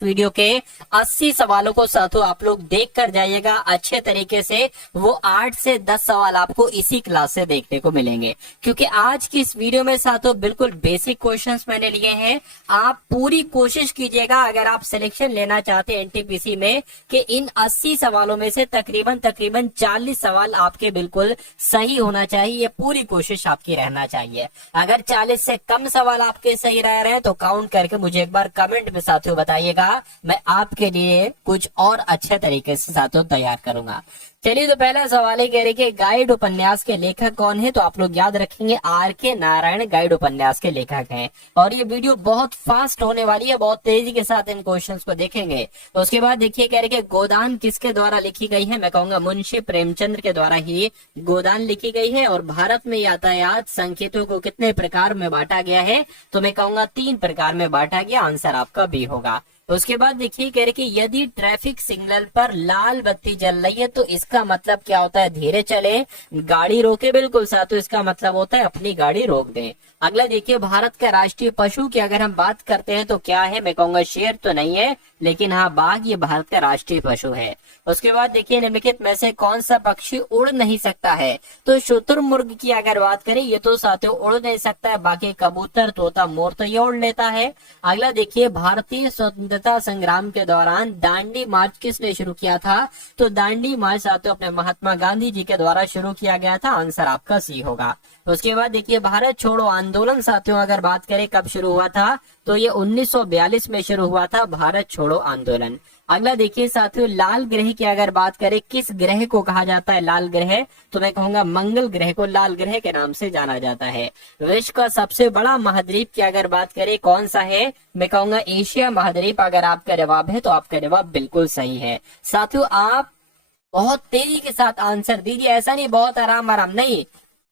Video के 80 सवालों को साथों आप लोग देख कर जाइएगा अच्छे तरीके से। वो 8 से 10 सवाल आपको इसी क्लास से देखने को मिलेंगे, क्योंकि आज की इस वीडियो में साथों बिल्कुल बेसिक क्वेश्चंस मैंने लिए हैं। आप पूरी कोशिश कीजिएगा अगर आप सिलेक्शन लेना चाहते हैं एनटीपीसी में, कि इन 80 सवालों में से तकरीबन 40 सवाल आपके बिल्कुल सही होना चाहिए। ये पूरी कोशिश आपकी रहना चाहिए। अगर 40 से कम सवाल आपके सही रह रहे हैं तो काउंट करके मुझे एक बार कमेंट में साथियों बताइएगा, मैं आपके लिए कुछ और अच्छे तरीके से साथियों तैयार करूंगा। चलिए, तो पहला सवाल है, कह रहे कि गाइड उपन्यास के लेखक कौन है? तो आप लोग याद रखेंगे आर.के. नारायण गाइड उपन्यास के लेखक हैं। और ये वीडियो बहुत फास्ट होने वाली है, बहुत तेजी के साथ इन क्वेश्चंस को देखेंगे। तो उसके बाद देखिए, कह रहे कि गोदान किसके द्वारा लिखी गई है? मैं कहूंगा मुंशी प्रेमचंद्र के द्वारा ही गोदान लिखी गई है। और भारत में यातायात संकेतों को कितने प्रकार में बांटा गया है? तो मैं कहूंगा 3 प्रकार में बांटा गया। आंसर आपका बी होगा। उसके बाद देखिए, कह रहे कि यदि ट्रैफिक सिग्नल पर लाल बत्ती जल रही है तो इसका मतलब क्या होता है? धीरे चले, गाड़ी रोके। बिल्कुल साथियों, इसका मतलब होता है अपनी गाड़ी रोक दें। अगला देखिए, भारत का राष्ट्रीय पशु की अगर हम बात करते हैं तो क्या है? मैं कहूंगा शेर तो नहीं है, लेकिन हाँ बाघ ये भारत का राष्ट्रीय पशु है। उसके बाद देखिए, निम्नलिखित में से कौन सा पक्षी उड़ नहीं सकता है? तो शुतुरमुर्ग की अगर बात करें, ये तो साथियों उड़ नहीं सकता है। बाकी कबूतर, तोता, मोर तो ये उड़ लेता है। अगला देखिए, भारतीय स्वतंत्रता संग्राम के दौरान दांडी मार्च किसने शुरू किया था? तो दांडी मार्च साथियों अपने महात्मा गांधी जी के द्वारा शुरू किया गया था। आंसर आपका सी होगा। उसके बाद देखिए, भारत छोड़ो आंदोलन साथियों अगर बात करें कब शुरू हुआ था? तो ये 1942 में शुरू हुआ था, भारत छोड़ो आंदोलन। अगला देखिए साथियों, लाल ग्रह की अगर बात करें, किस ग्रह को कहा जाता है लाल ग्रह? तो मैं कहूंगा मंगल ग्रह को लाल ग्रह के नाम से जाना जाता है। विश्व का सबसे बड़ा महाद्वीप की अगर बात करें कौन सा है? मैं कहूंगा एशिया महाद्वीप। अगर आपका जवाब है तो आपका जवाब बिल्कुल सही है। साथियों, आप बहुत तेजी के साथ आंसर दीजिए, ऐसा नहीं बहुत आराम आराम नहीं,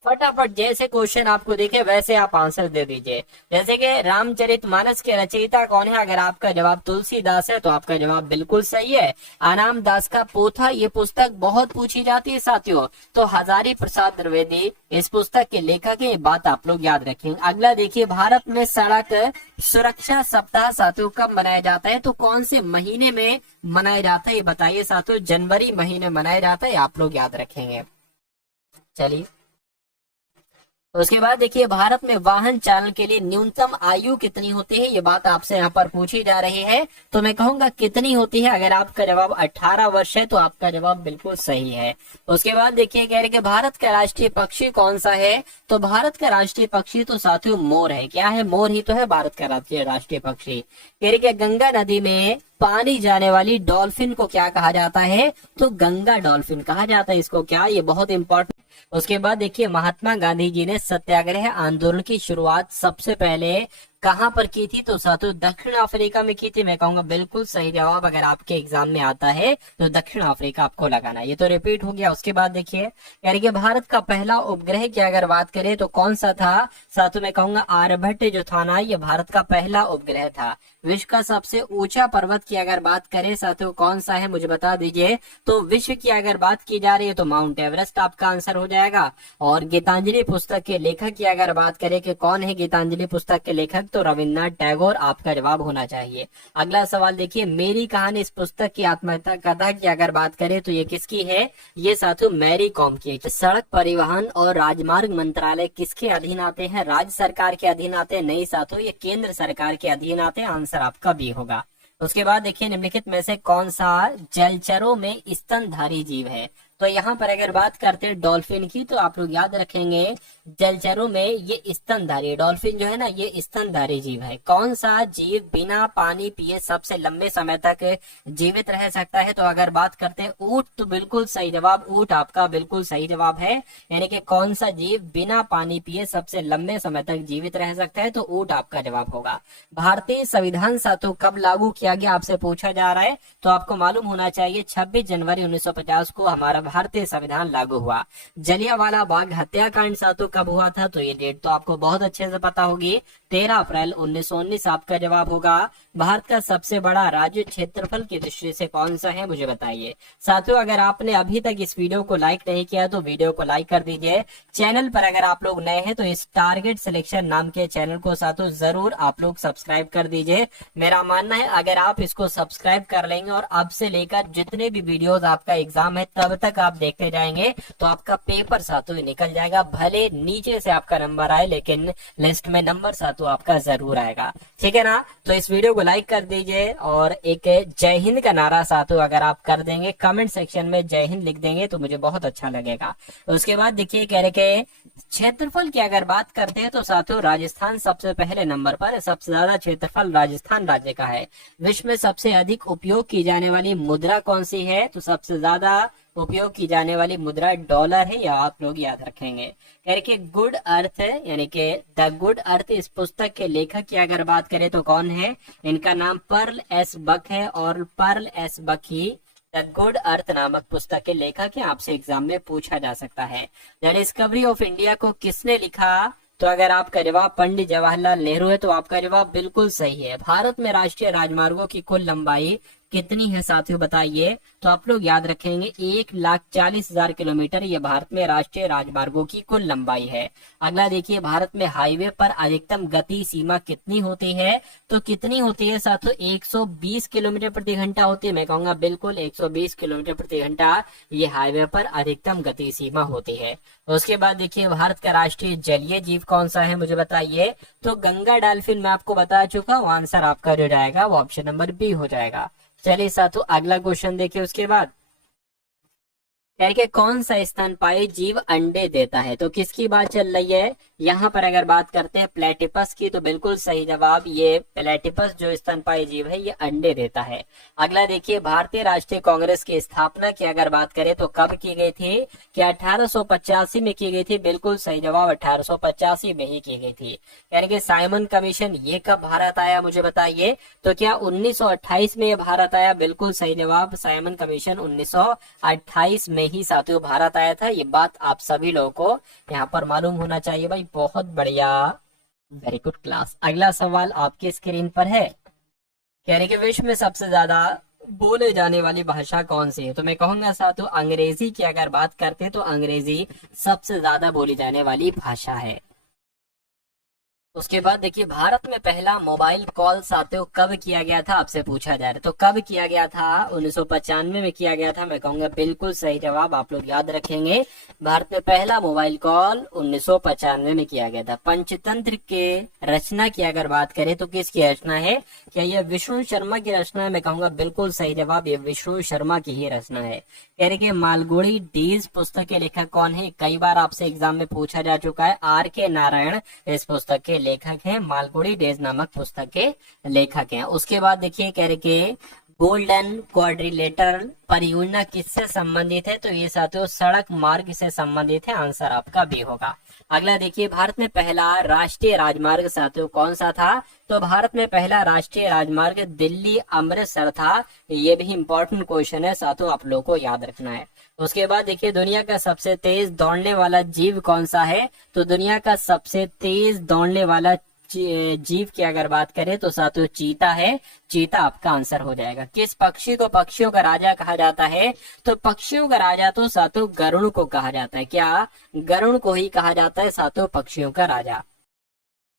फटाफट जैसे क्वेश्चन आपको दिखे वैसे आप आंसर दे दीजिए। जैसे कि रामचरितमानस के रचयिता कौन है? अगर आपका जवाब तुलसीदास है तो आपका जवाब बिल्कुल सही है। आनाम दास का पोथा ये पुस्तक बहुत पूछी जाती है साथियों, तो हजारी प्रसाद द्विवेदी इस पुस्तक के लेखक है। ये बात आप लोग याद रखेंगे। अगला देखिए, भारत में सड़क सुरक्षा सप्ताह साथियों कब मनाया जाता है? तो कौन से महीने में मनाया जाता है ये बताइए साथियों। जनवरी महीने मनाया जाता है, आप लोग याद रखेंगे। चलिए, उसके बाद देखिए, भारत में वाहन चालन के लिए न्यूनतम आयु कितनी होती है? ये बात आपसे यहाँ पर पूछी जा रही है, तो मैं कहूंगा कितनी होती है? अगर आपका जवाब 18 वर्ष है तो आपका जवाब बिल्कुल सही है। उसके बाद देखिए, कह रहे कि भारत का राष्ट्रीय पक्षी कौन सा है? तो भारत का राष्ट्रीय पक्षी तो साथियों मोर है। क्या है? मोर ही तो है भारत का राष्ट्रीय पक्षी। कह रहे कि गंगा नदी में पानी जाने वाली डॉल्फिन को क्या कहा जाता है? तो गंगा डॉल्फिन कहा जाता है इसको। क्या? ये बहुत इंपॉर्टेंट। उसके बाद देखिए, महात्मा गांधी जी ने सत्याग्रह आंदोलन की शुरुआत सबसे पहले कहां पर की थी? तो साथियों दक्षिण अफ्रीका में की थी। मैं कहूंगा बिल्कुल सही जवाब। अगर आपके एग्जाम में आता है तो दक्षिण अफ्रीका आपको लगाना। ये तो रिपीट हो गया। उसके बाद देखिए, यानी कि भारत का पहला उपग्रह की अगर बात करें तो कौन सा था? साथियों मैं कहूंगा आर्यभट्ट जो था ना, ये भारत का पहला उपग्रह था। विश्व का सबसे ऊंचा पर्वत की अगर बात करें साथियों कौन सा है? मुझे बता दीजिए। तो विश्व की अगर बात की जा रही है तो माउंट एवरेस्ट आपका आंसर हो जाएगा। और गीतांजलि पुस्तक के लेखक की अगर बात करें कि कौन है गीतांजलि पुस्तक के लेखक? तो रविन्द्रनाथ टैगोर आपका जवाब होना चाहिए। अगला सवाल देखिए, मेरी कहानी इस पुस्तक की आत्महत्या कथा की अगर बात करें तो ये किसकी है? ये साथियों मैरी कॉम की है। सड़क परिवहन और राजमार्ग मंत्रालय किसके अधीन आते हैं? राज्य सरकार के अधीन आते हैं? नहीं साथियों, ये केंद्र सरकार के अधीन आते हैं। आंसर आपका बी होगा। उसके बाद देखिए, निम्नलिखित में से कौन सा जलचरों में स्तनधारी जीव है? तो यहाँ पर अगर बात करते हैं डॉल्फिन की, तो आप लोग याद रखेंगे जलचरों में ये स्तनधारी डॉल्फिन जो है ना, ये स्तनधारी जीव है। कौन सा जीव बिना पानी पिए सबसे लंबे समय तक जीवित रह सकता है? तो अगर बात करते हैं ऊंट, तो बिल्कुल सही जवाब ऊंट आपका बिल्कुल सही जवाब है। यानी कि कौन सा जीव बिना पानी पिए सबसे लंबे समय तक जीवित रह सकता है? तो ऊंट आपका जवाब होगा। भारतीय संविधान साथियों कब लागू किया गया आपसे पूछा जा रहा है, तो आपको मालूम होना चाहिए 26 जनवरी 1950 को हमारा भारतीय संविधान लागू हुआ। जलियांवाला बाग हत्याकांड साथियों कब हुआ था, तो ये डेट तो आपको बहुत अच्छे से पता होगी, 13 अप्रैल 1919 आपका जवाब होगा। भारत का सबसे बड़ा राज्य क्षेत्रफल की दृष्टि से कौन सा है, मुझे बताइए। साथियों अगर आपने अभी तक इस वीडियो को लाइक नहीं किया तो वीडियो को लाइक कर दीजिए। चैनल पर अगर आप लोग नए हैं तो इस टारगेट सिलेक्शन नाम के चैनल को साथियों जरूर आप लोग सब्सक्राइब कर दीजिए। मेरा मानना है अगर आप इसको सब्सक्राइब कर लेंगे और अब से लेकर जितने भी वीडियोस आपका एग्जाम है तब तक आप देखते जाएंगे तो आपका पेपर साथियों निकल जाएगा। भले नीचे से आपका नंबर आए लेकिन लिस्ट में नंबर साथियों आपका जरूर आएगा, ठीक है ना। तो इस वीडियो को लाइक कर दीजिए और एक जय हिंद का नारा साथियों अगर आप कर देंगे, कमेंट सेक्शन में जय हिंद लिख देंगे तो मुझे बहुत अच्छा लगेगा। उसके बाद देखिए कह रहे के क्षेत्रफल की अगर बात करते हैं तो साथियों राजस्थान सबसे पहले नंबर पर, सबसे ज्यादा क्षेत्रफल राजस्थान राज्य का है। विश्व में सबसे अधिक उपयोग की जाने वाली मुद्रा कौन सी है, तो सबसे ज्यादा उपयोग की जाने वाली मुद्रा डॉलर है, या आप लोग याद रखेंगे। कह रहे गुड अर्थ है यानी कि द गुड अर्थ इस पुस्तक के लेखक की अगर बात करें तो कौन है, इनका नाम पर्ल एस बक है और पर्ल एस बक ही द गुड अर्थ नामक पुस्तक के लेखक है, आपसे एग्जाम में पूछा जा सकता है। द डिस्कवरी ऑफ इंडिया को किसने लिखा, तो अगर आपका जवाब पंडित जवाहरलाल नेहरू है तो आपका जवाब बिल्कुल सही है। भारत में राष्ट्रीय राजमार्गों की कुल लंबाई कितनी है साथियों बताइए, तो आप लोग याद रखेंगे 1,40,000 किलोमीटर ये भारत में राष्ट्रीय राजमार्गों की कुल लंबाई है। अगला देखिए भारत में हाईवे पर अधिकतम गति सीमा कितनी होती है, तो कितनी होती है साथियों 120 किलोमीटर प्रति घंटा होती है। मैं कहूंगा बिल्कुल 120 किलोमीटर प्रति घंटा ये हाईवे पर अधिकतम गति सीमा होती है। उसके बाद देखिए भारत का राष्ट्रीय जलीय जीव कौन सा है मुझे बताइए, तो गंगा डॉल्फिन मैं आपको बता चुका हूँ, आंसर आपका जो जाएगा वो ऑप्शन नंबर बी हो जाएगा। चलिए साथियों अगला क्वेश्चन देखिए। उसके बाद कौन सा स्तनपायी जीव अंडे देता है, तो किसकी बात चल रही है, यहाँ पर अगर बात करते हैं प्लेटिपस की तो बिल्कुल सही जवाब ये प्लेटिपस जो स्तनपायी जीव है ये अंडे देता है। अगला देखिए भारतीय राष्ट्रीय कांग्रेस की स्थापना की अगर बात करें तो कब की गई थी, क्या 1885 में की गई थी, बिल्कुल सही जवाब 1885 में ही की गई थी। यानी कि साइमन कमीशन ये कब भारत आया मुझे बताइए, तो क्या 1928 में ये भारत आया, बिल्कुल सही जवाब साइमन कमीशन 1928 में ही साथियों भारत आया था। ये बात आप सभी लोगों को यहाँ पर मालूम होना चाहिए भाई, बहुत बढ़िया, वेरी गुड क्लास। अगला सवाल आपके स्क्रीन पर है, कह रहे कि विश्व में सबसे ज्यादा बोले जाने वाली भाषा कौन सी है, तो मैं कहूंगा साथियों अंग्रेजी की अगर बात करते हैं तो अंग्रेजी सबसे ज्यादा बोली जाने वाली भाषा है। उसके बाद देखिए भारत में पहला मोबाइल कॉल साथियों कब किया गया था, आपसे पूछा जा रहा है, तो कब किया गया था, 1995 में किया गया था। मैं कहूंगा बिल्कुल सही जवाब आप लोग याद रखेंगे, भारत में पहला मोबाइल कॉल 1995 में किया गया था। पंचतंत्र के रचना की अगर बात करें तो किसकी रचना है, क्या यह विष्णु शर्मा की रचना है, मैं कहूंगा बिल्कुल सही जवाब ये विष्णु शर्मा की ही रचना है। कह रहे मालगुड़ी डेज पुस्तक के लेखक कौन है, कई बार आपसे एग्जाम में पूछा जा चुका है, आर के नारायण इस पुस्तक के लेखक हैं, मालगुड़ी डेज नामक पुस्तक के लेखक हैं। उसके बाद देखिए कह रहे के गोल्डन क्वाड्रिलेटरल परियोजना किससे संबंधित है, तो ये साथियों सड़क मार्ग से संबंधित है, आंसर आपका बी होगा। अगला देखिए भारत में पहला राष्ट्रीय राजमार्ग साथियों कौन सा था, तो भारत में पहला राष्ट्रीय राजमार्ग दिल्ली अमृतसर था। ये भी इंपॉर्टेंट क्वेश्चन है साथियों, आप लोगों को याद रखना है। उसके बाद देखिए दुनिया का सबसे तेज दौड़ने वाला जीव कौन सा है, तो दुनिया का सबसे तेज दौड़ने वाला जीव की अगर बात करें तो साथियों चीता है, चीता आपका आंसर हो जाएगा। किस पक्षी को पक्षियों का राजा कहा जाता है, तो पक्षियों का राजा तो साथियों गरुड़ को कहा जाता है, क्या गरुड़ को ही कहा जाता है साथियों पक्षियों का राजा।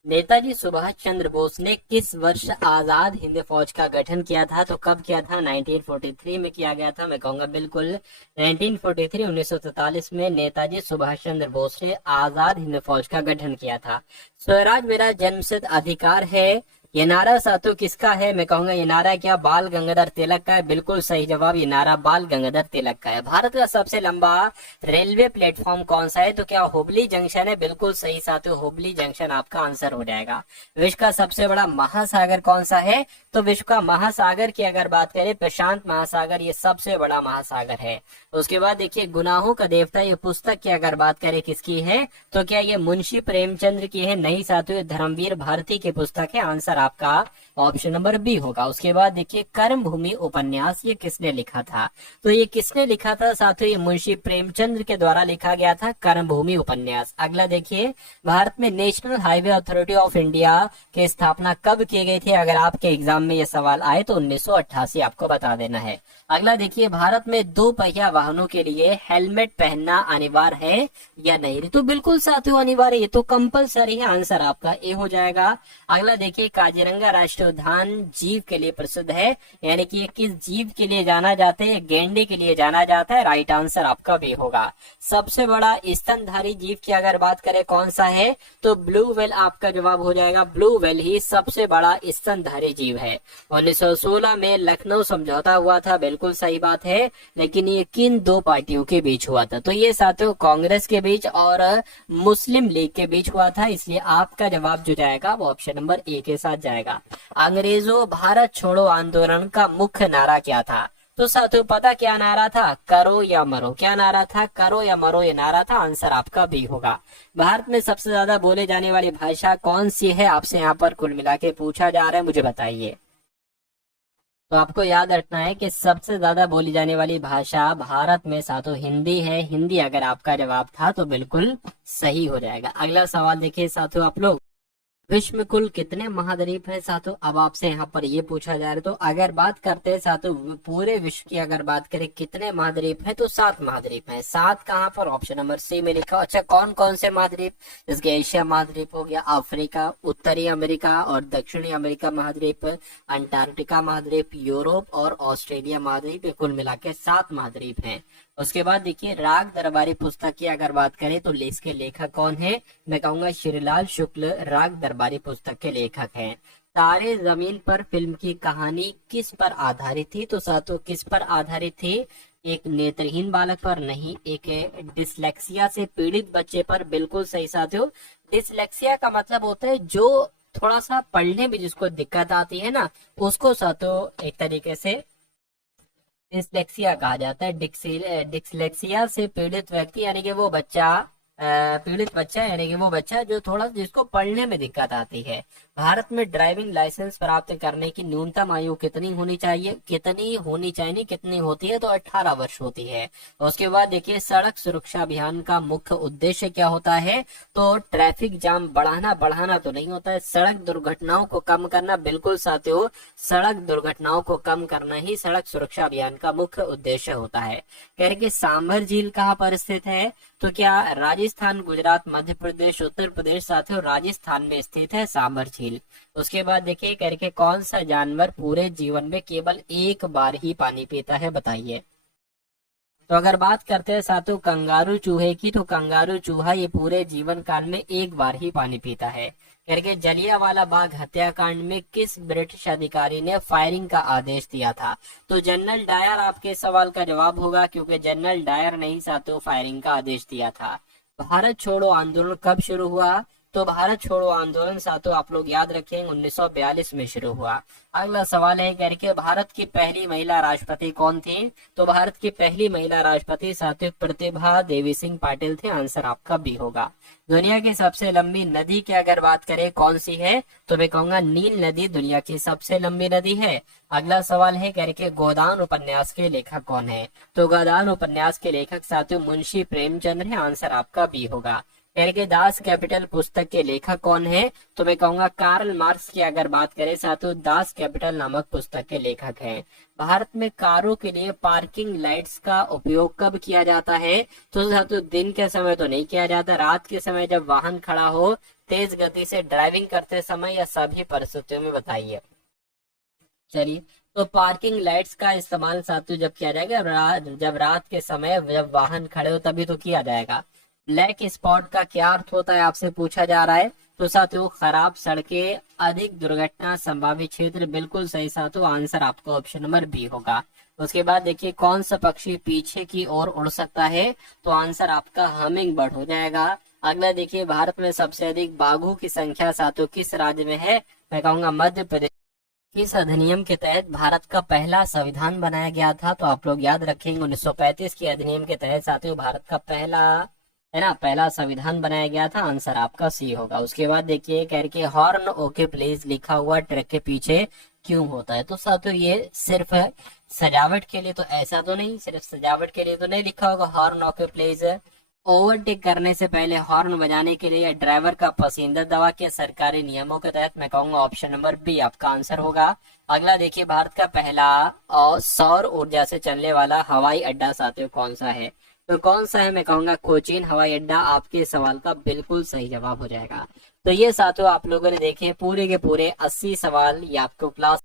नेताजी सुभाष चंद्र बोस ने किस वर्ष आजाद हिंद फौज का गठन किया था, तो कब किया था, 1943 में किया गया था। मैं कहूंगा बिल्कुल 1943 1943 में नेताजी सुभाष चंद्र बोस ने आजाद हिंद फौज का गठन किया था। स्वराज मेरा जन्मसिद्ध अधिकार है, ये नारा साथियों किसका है, मैं कहूंगा ये नारा क्या बाल गंगाधर तिलक का है, बिल्कुल सही जवाब ये नारा बाल गंगाधर तिलक का है। भारत का सबसे लंबा रेलवे प्लेटफॉर्म कौन सा है, तो क्या हुबली जंक्शन है, बिल्कुल सही साथियों हुबली जंक्शन आपका आंसर हो जाएगा। विश्व का सबसे बड़ा महासागर कौन सा है, तो विश्व का महासागर की अगर बात करें प्रशांत महासागर ये सबसे बड़ा महासागर है। उसके बाद देखिए गुनाहों का देवता ये पुस्तक की अगर बात करें किसकी है, तो क्या ये मुंशी प्रेमचंद्र की है, नहीं साथियों धर्मवीर भारती की पुस्तक है, आंसर आपका ऑप्शन नंबर बी होगा। उसके बाद देखिए कर्म भूमि उपन्यास ये किसने लिखा था? तो ये किसने लिखा था साथियों? ये मुंशी प्रेमचंद्र के द्वारा लिखा गया था कर्म भूमि उपन्यास। अगला देखिए भारत में national highway authority of India की स्थापना कब की गई थी? अगर आपके एग्जाम में ये सवाल आए तो 1988 आपको बता देना है। अगला देखिए भारत में दो पहिया वाहनों के लिए हेलमेट पहनना अनिवार्य है या नहीं? तो बिल्कुल साथियों अनिवार्य, ये तो कंपलसरी है। आंसर आपका ए हो जाएगा। अगला देखिए काजीरंगा राष्ट्रीय उद्यान जीव के लिए प्रसिद्ध है, यानी कि ये किस जीव के लिए जाना जाता है? गेंडे के लिए जाना जाता है। राइट आंसर आपका बी होगा। सबसे बड़ा स्तनधारी जीव की अगर बात करें कौन सा है? तो ब्लू व्हेल आपका जवाब हो जाएगा। ब्लू व्हेल ही सबसे बड़ा स्तनधारी जीव है। 1916 में लखनऊ समझौता हुआ था, बिल्कुल सही बात है, लेकिन ये किन दो पार्टियों के बीच हुआ था? तो ये साथियों कांग्रेस के बीच और मुस्लिम लीग के बीच हुआ था, इसलिए आपका जवाब जो जाएगा वो ऑप्शन नंबर ए के साथ जाएगा। अंग्रेजों भारत छोड़ो आंदोलन का मुख्य नारा क्या था? तो साथियों पता क्या नारा था? करो या मरो। क्या नारा था? करो या मरो ये नारा था। आंसर आपका बी होगा। भारत में सबसे ज्यादा बोले जाने वाली भाषा कौन सी है? आपसे यहाँ पर कुल मिला के पूछा जा रहा है, मुझे बताइए। तो आपको याद रखना है कि सबसे ज्यादा बोली जाने वाली भाषा भारत में साथियों हिंदी है। हिंदी अगर आपका जवाब था तो बिल्कुल सही हो जाएगा। अगला सवाल देखिए साथियों आप लोग, विश्व में कुल कितने महाद्वीप हैं साथियों? अब आपसे यहाँ पर ये पूछा जा रहा है। तो अगर बात करते हैं साथियों पूरे विश्व की अगर बात करें कितने महाद्वीप हैं, तो 7 महाद्वीप हैं। 7 कहाँ पर? ऑप्शन नंबर सी में लिखा। अच्छा कौन कौन से महाद्वीप? जैसे एशिया महाद्वीप हो गया, अफ्रीका, उत्तरी अमेरिका और दक्षिणी अमेरिका महाद्वीप, अंटार्कटिका महाद्वीप, यूरोप और ऑस्ट्रेलिया महाद्वीप, कुल मिला के 7 महाद्वीप हैं। उसके बाद देखिए राग दरबारी पुस्तक की अगर बात करें तो इसके लेखक कौन है? मैं कहूंगा श्रीलाल शुक्ल राग दरबारी पुस्तक के लेखक हैं। तारे जमीन पर फिल्म की कहानी किस पर आधारित थी? तो साथियों किस पर आधारित थी? एक नेत्रहीन बालक पर नहीं, एक डिसलेक्सिया से पीड़ित बच्चे पर। बिल्कुल सही साथियों। डिसलेक्सिया का मतलब होता है जो थोड़ा सा पढ़ने में जिसको दिक्कत आती है ना, उसको साथियों एक तरीके से डिसलेक्सिया कहा जाता है। डिसलेक्सिया से पीड़ित व्यक्ति यानी कि वो बच्चा पीड़ित बच्चा यानी कि वो बच्चा जो थोड़ा जिसको पढ़ने में दिक्कत आती है। भारत में ड्राइविंग लाइसेंस प्राप्त करने की न्यूनतम आयु कितनी होनी चाहिए? कितनी होनी चाहिए, कितनी होती है? तो 18 वर्ष होती है। उसके बाद देखिए सड़क सुरक्षा अभियान का मुख्य उद्देश्य क्या होता है? तो ट्रैफिक जाम बढ़ाना तो नहीं होता है, सड़क दुर्घटनाओं को कम करना। बिल्कुल साथियों सड़क दुर्घटनाओं को कम करना ही सड़क सुरक्षा अभियान का मुख्य उद्देश्य होता है। कह रहे कि सांभर झील कहाँ पर स्थित है? तो क्या राजस्थान, गुजरात, मध्य प्रदेश, उत्तर प्रदेश साथियों राजस्थान में स्थित है सांभर झील। उसके बाद देखिए करके कौन सा जानवर पूरे जीवन में केवल एक बार ही पानी पीता है? बताइए। तो अगर बात करते हैं साथियों कंगारू चूहे की, तो कंगारू चूहा ये पूरे जीवन काल में एक बार ही पानी पीता है। करके जलियांवाला बाग हत्याकांड में किस ब्रिटिश अधिकारी ने फायरिंग का आदेश दिया था? तो जनरल डायर आपके सवाल का जवाब होगा, क्योंकि जनरल डायर ने ही साथियों फायरिंग का आदेश दिया था। भारत छोड़ो आंदोलन कब शुरू हुआ? तो भारत छोड़ो आंदोलन साथियों आप लोग याद रखेंगे 1942 में शुरू हुआ। अगला सवाल है करके भारत की पहली महिला राष्ट्रपति कौन थी? तो भारत की पहली महिला राष्ट्रपति साथियों प्रतिभा देवी सिंह पाटिल थे। आंसर आपका बी होगा। दुनिया की सबसे लंबी नदी की अगर बात करें कौन सी है? तो मैं कहूंगा नील नदी दुनिया की सबसे लंबी नदी है। अगला सवाल है करके गोदान उपन्यास के लेखक कौन है? तो गोदान उपन्यास के लेखक साथियों मुंशी प्रेमचंद्र है। आंसर आपका बी होगा। करके दास कैपिटल पुस्तक के लेखक कौन है? तो मैं कहूंगा कार्ल मार्क्स की अगर बात करें साथियों दास कैपिटल नामक पुस्तक के लेखक हैं। भारत में कारों के लिए पार्किंग लाइट्स का उपयोग कब किया जाता है? तो साथियों दिन के समय तो नहीं किया जाता, रात के समय जब वाहन खड़ा हो, तेज गति से ड्राइविंग करते समय, या सभी परिस्थितियों में? बताइए। चलिए तो पार्किंग लाइट्स का इस्तेमाल साथियों जब किया जाएगा जब रात के समय जब वाहन खड़े हो तभी तो किया जाएगा। ब्लैक स्पॉट का क्या अर्थ होता है आपसे पूछा जा रहा है? तो साथियों खराब सड़कें, अधिक दुर्घटना संभावित क्षेत्र। बिल्कुल सही साथियों। आंसर आपका ऑप्शन नंबर बी होगा। उसके बाद देखिए कौन सा पक्षी पीछे की ओर उड़ सकता है? तो आंसर आपका हमिंग बर्ड हो जाएगा। अगला देखिए भारत में सबसे अधिक बाघों की संख्या साथियों किस राज्य में है? मैं कहूंगा मध्य प्रदेश। इस अधिनियम के तहत भारत का पहला संविधान बनाया गया था? तो आप लोग याद रखेंगे 1935 के अधिनियम के तहत साथियों भारत का पहला है ना, पहला संविधान बनाया गया था, आंसर आपका सी होगा। उसके बाद देखिए कह रही हॉर्न ओके प्लीज लिखा हुआ ट्रक के पीछे क्यों होता है, तो साथियों ये सिर्फ सजावट के लिए, तो ऐसा तो नहीं, सिर्फ सजावट के लिए तो नहीं लिखा होगा हॉर्न ओके प्लीज। ओवरटेक करने से पहले हॉर्न बजाने के लिए या ड्राइवर का पसंदीदा दवा के सरकारी नियमों के तहत, मैं कहूंगा ऑप्शन नंबर बी आपका आंसर होगा। अगला देखिए भारत का पहला और सौर ऊर्जा से चलने वाला हवाई अड्डा साथियों कौन सा है, तो कौन सा है, मैं कहूंगा कोचीन हवाई अड्डा आपके सवाल का बिल्कुल सही जवाब हो जाएगा। तो ये साथियों आप लोगों ने देखे पूरे के पूरे 80 सवाल, ये आपको क्लास